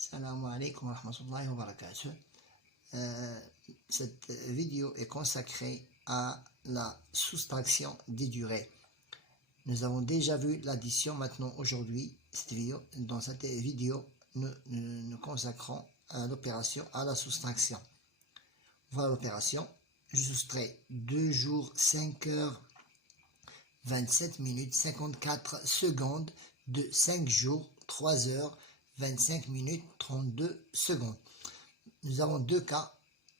Salam alaikum wa rahmatullahi wa barakatuh. Cette vidéo est consacrée à la soustraction des durées. Nous avons déjà vu l'addition. Maintenant, aujourd'hui, dans cette vidéo, nous consacrons à l'opération à la soustraction. Voilà l'opération. Je soustrais 2 jours, 5 heures, 27 minutes, 54 secondes de 5 jours, 3 heures, 25 minutes, 32 secondes. Nous avons deux cas.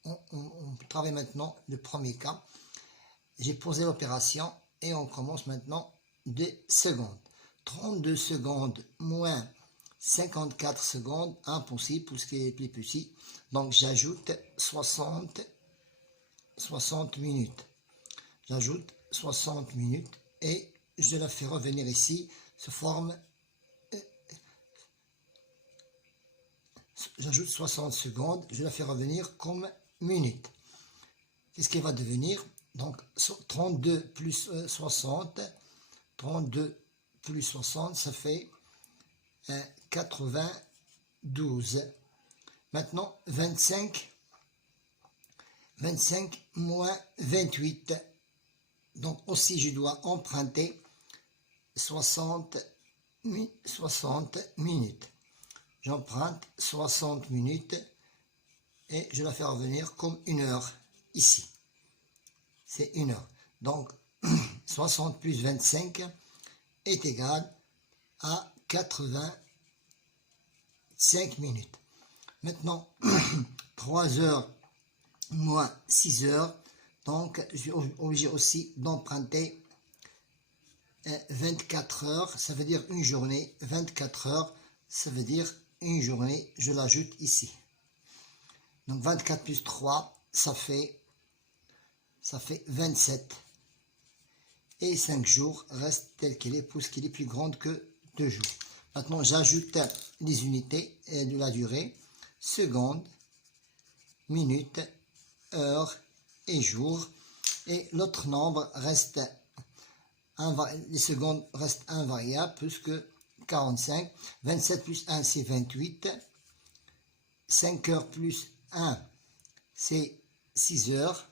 On travaille maintenant le premier cas. J'ai posé l'opération et on commence maintenant 2 secondes. 32 secondes moins 54 secondes, impossible pour ce qui est plus petit. Donc j'ajoute 60 minutes. J'ajoute 60 minutes et je la fais revenir ici sous forme. J'ajoute 60 secondes, je la fais revenir comme minute. Qu'est-ce qui va devenir? Donc 32 plus 60, 32 plus 60, ça fait 92. Maintenant 25 moins 28. Donc aussi je dois emprunter 60 minutes. J'emprunte 60 minutes et je la fais revenir comme 1 heure ici. C'est 1 heure. Donc 60 plus 25 est égal à 85 minutes. Maintenant 3 heures moins 6 heures. Donc je suis obligé aussi d'emprunter 24 heures. Ça veut dire une journée. 24 heures, ça veut dire une journée, je l'ajoute ici. Donc 24 plus 3, ça fait 27. Et 5 jours reste tel qu'il est, puisqu'il est plus grand que 2 jours. Maintenant, j'ajoute les unités de la durée, secondes, minutes, heures et jours. Et l'autre nombre reste, les secondes restent invariables, puisque 45, 27 plus 1 c'est 28, 5 heures plus 1 c'est 6 heures,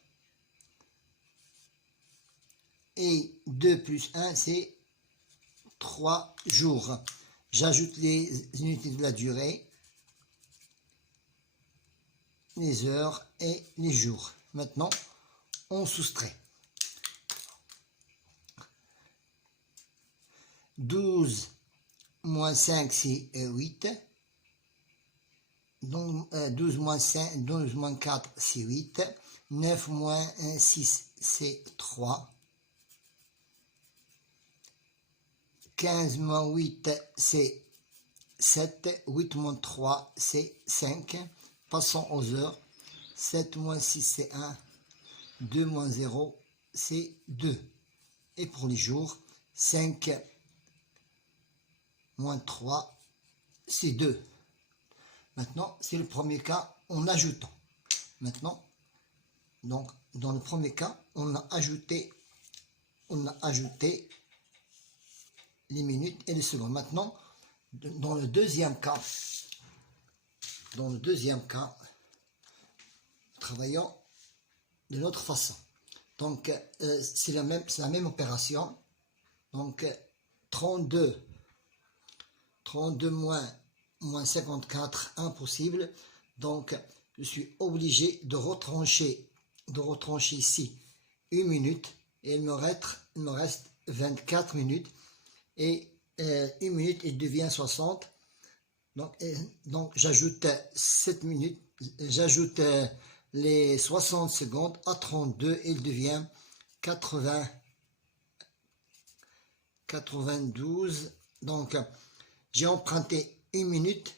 et 2 plus 1 c'est 3 jours. J'ajoute les unités de la durée, les heures et les jours. Maintenant, on soustrait. 12 moins 5 c'est 8, donc 12 moins 5, 12 moins 4 c'est 8, 9 moins 6 c'est 3, 15 moins 8 c'est 7, 8 moins 3 c'est 5, passons aux heures, 7 moins 6 c'est 1, 2 moins 0 c'est 2, et pour les jours, 5 moins 3, c'est 2. Maintenant, c'est le premier cas en ajoutant. Maintenant, donc, dans le premier cas, on a ajouté les minutes et les secondes. Maintenant, dans le deuxième cas, travaillons de l'autre façon. Donc, c'est la même opération. Donc, 32 moins 54, impossible. Donc, je suis obligé de retrancher ici 1 minute. Et il me reste 24 minutes. Et 1 minute, il devient 60. Donc j'ajoute 7 minutes. J'ajoute les 60 secondes à 32. Il devient 92. Donc, j'ai emprunté 1 minute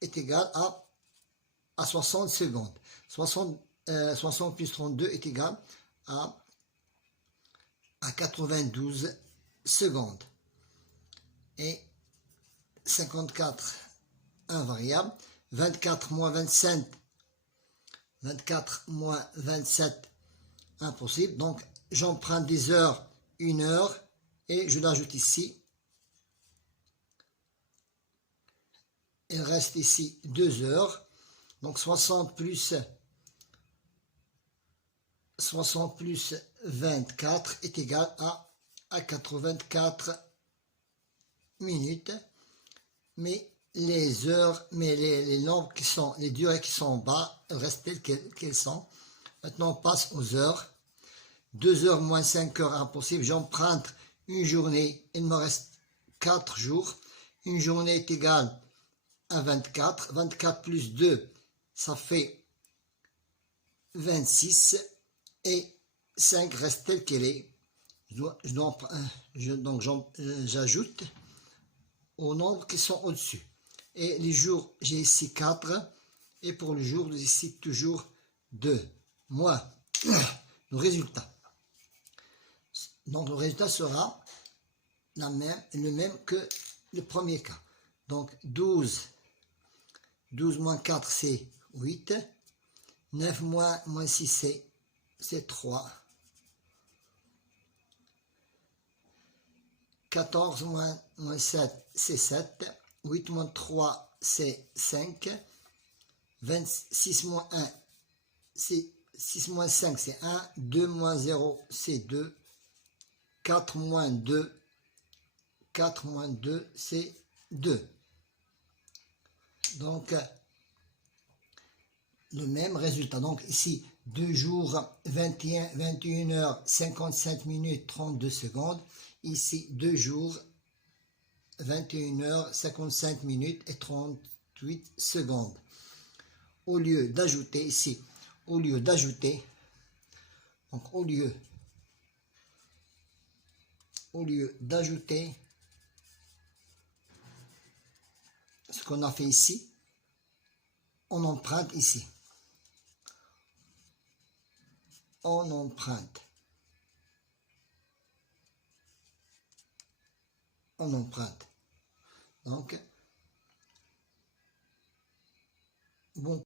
est égal à 60 secondes. 60 plus 32 est égal à 92 secondes. Et 54 invariable. 24 moins 27 impossible. Donc j'emprunte des heures, 1 heure, et je l'ajoute ici. il reste ici 2 heures. Donc 60 plus 24 est égal à 84 minutes. Mais les heures, mais les nombres qui sont, les durées qui sont en bas, elles restent telles qu'elles sont. Maintenant, on passe aux heures. 2 heures moins 5 heures, impossible. J'emprunte une journée. Il me reste 4 jours. Une journée est égale à 24. 24 plus 2, ça fait 26. Et 5 reste telle qu'elle est. Donc, j'ajoute aux nombres qui sont au-dessus. Et les jours, j'ai ici 4. Et pour le jour, ici toujours 2. Moins le résultat. Donc le résultat sera le même que le premier cas. Donc 12 moins 4 c'est 8. 9 moins 6 c'est 3. 14 moins 7 c'est 7. 8 moins 3 c'est 5. 26 moins 1 c'est 6 moins 5 c'est 1. 2 moins 0 c'est 2. 4 moins 2 c'est 2. Donc le même résultat. Donc ici 2 jours 21 heures 57 minutes 32 secondes. Ici 2 jours 21 heures 55 minutes et 38 secondes. Au lieu d'ajouter ici, donc au lieu d'ajouter ce qu'on a fait ici, on emprunte ici. On emprunte. Donc, bon.